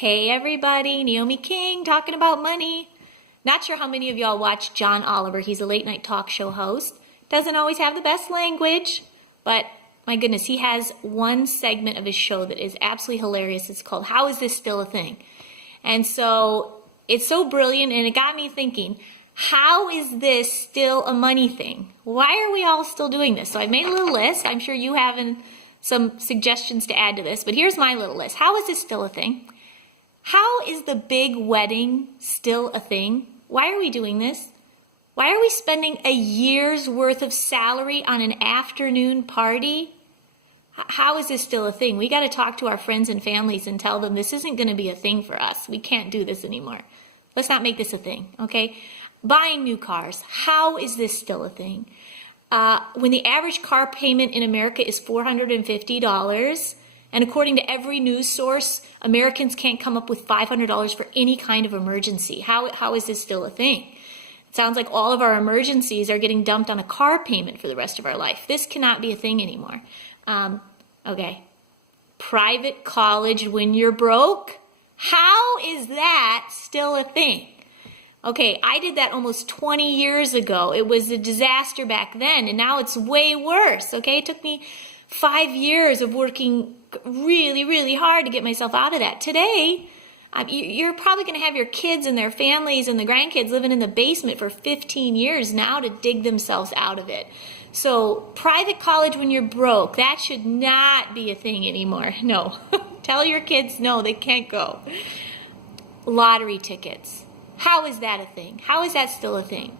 Hey everybody, Naomi King talking about money. Not sure how many of y'all watch John Oliver. He's a late night talk show host. Doesn't always have the best language, but my goodness, he has one segment of his show that is absolutely hilarious. It's called How Is This Still a Thing? And so it's so brilliant, and it got me thinking, how is this still a money thing? Why are we all still doing this? So I made a little list. I'm sure you have some suggestions to add to this, but here's my little list. How is this still a thing? How is the big wedding still a thing? Why are we doing this? Why are we spending a year's worth of salary on an afternoon party? How is this still a thing? We got to talk to our friends and families and tell them this isn't going to be a thing for us. We can't do this anymore. Let's not make this a thing, okay? Buying new cars. How is this still a thing? When the average car payment in America is $450, and according to every news source, Americans can't come up with $500 for any kind of emergency. How is this still a thing? It sounds like all of our emergencies are getting dumped on a car payment for the rest of our life. This cannot be a thing anymore. Okay. Private college when you're broke? How is that still a thing? Okay, I did that almost 20 years ago. It was a disaster back then, and now it's way worse, okay? It took me 5 years of working really, really hard to get myself out of that. Today, you're probably going to have your kids and their families and the grandkids living in the basement for 15 years now to dig themselves out of it. So private college when you're broke, that should not be a thing anymore. No. Tell your kids no, they can't go. Lottery tickets. How is that a thing? How is that still a thing?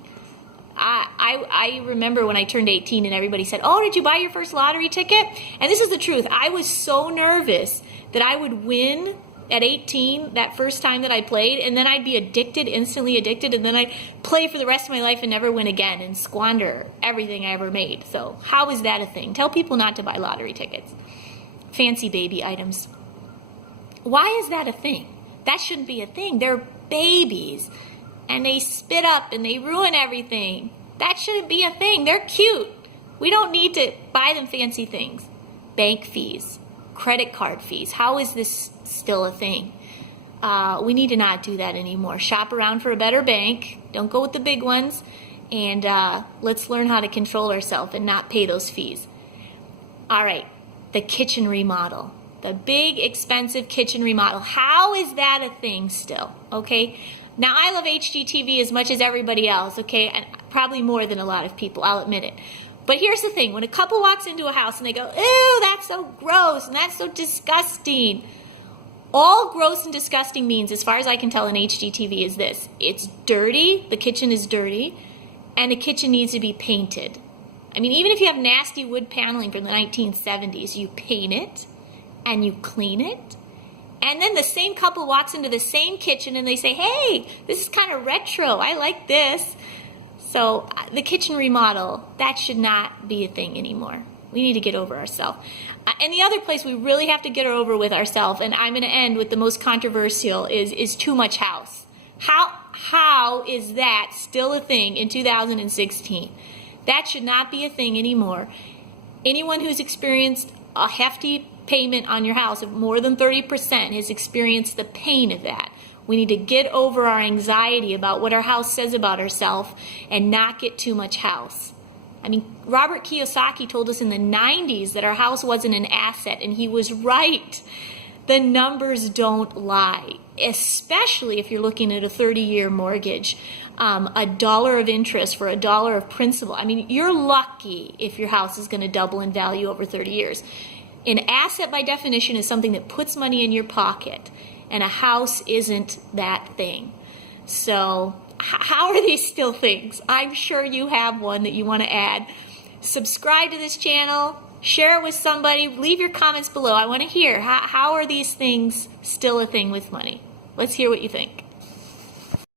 I remember when I turned 18 and everybody said, oh, did you buy your first lottery ticket? And this is the truth. I was so nervous that I would win at 18 that first time that I played, and then I'd be addicted, instantly addicted, and then I'd play for the rest of my life and never win again and squander everything I ever made. So how is that a thing? Tell people not to buy lottery tickets. Fancy baby items. Why is that a thing? That shouldn't be a thing. They're babies. And they spit up and they ruin everything. That shouldn't be a thing. They're cute. We don't need to buy them fancy things. Bank fees, credit card fees. How is this still a thing? We need to not do that anymore. Shop around for a better bank. Don't go with the big ones. And let's learn how to control ourselves and not pay those fees. All right, the kitchen remodel. The big, expensive kitchen remodel. How is that a thing still? Okay. Now, I love HGTV as much as everybody else, okay, and probably more than a lot of people, I'll admit it. But here's the thing. When a couple walks into a house and they go, ew, that's so gross and that's so disgusting. All gross and disgusting means, as far as I can tell in HGTV, is this. It's dirty, the kitchen is dirty, and the kitchen needs to be painted. I mean, even if you have nasty wood paneling from the 1970s, you paint it and you clean it. And then the same couple walks into the same kitchen and they say, hey, this is kind of retro. I like this. So the kitchen remodel, that should not be a thing anymore. We need to get over ourselves. And the other place we really have to get over with ourselves, and I'm going to end with the most controversial, is too much house. How is that still a thing in 2016? That should not be a thing anymore. Anyone who's experienced a hefty payment on your house of more than 30% has experienced the pain of that. We need to get over our anxiety about what our house says about ourselves and not get too much house. I mean, Robert Kiyosaki told us in the 90s that our house wasn't an asset, and he was right. The numbers don't lie, especially if you're looking at a 30-year mortgage. $1 of interest for $1 of principal. I mean, you're lucky if your house is going to double in value over 30 years. An asset, by definition, is something that puts money in your pocket, and a house isn't that thing. So how are these still things? I'm sure you have one that you want to add. Subscribe to this channel, share it with somebody, leave your comments below. I want to hear, how are these things still a thing with money? Let's hear what you think.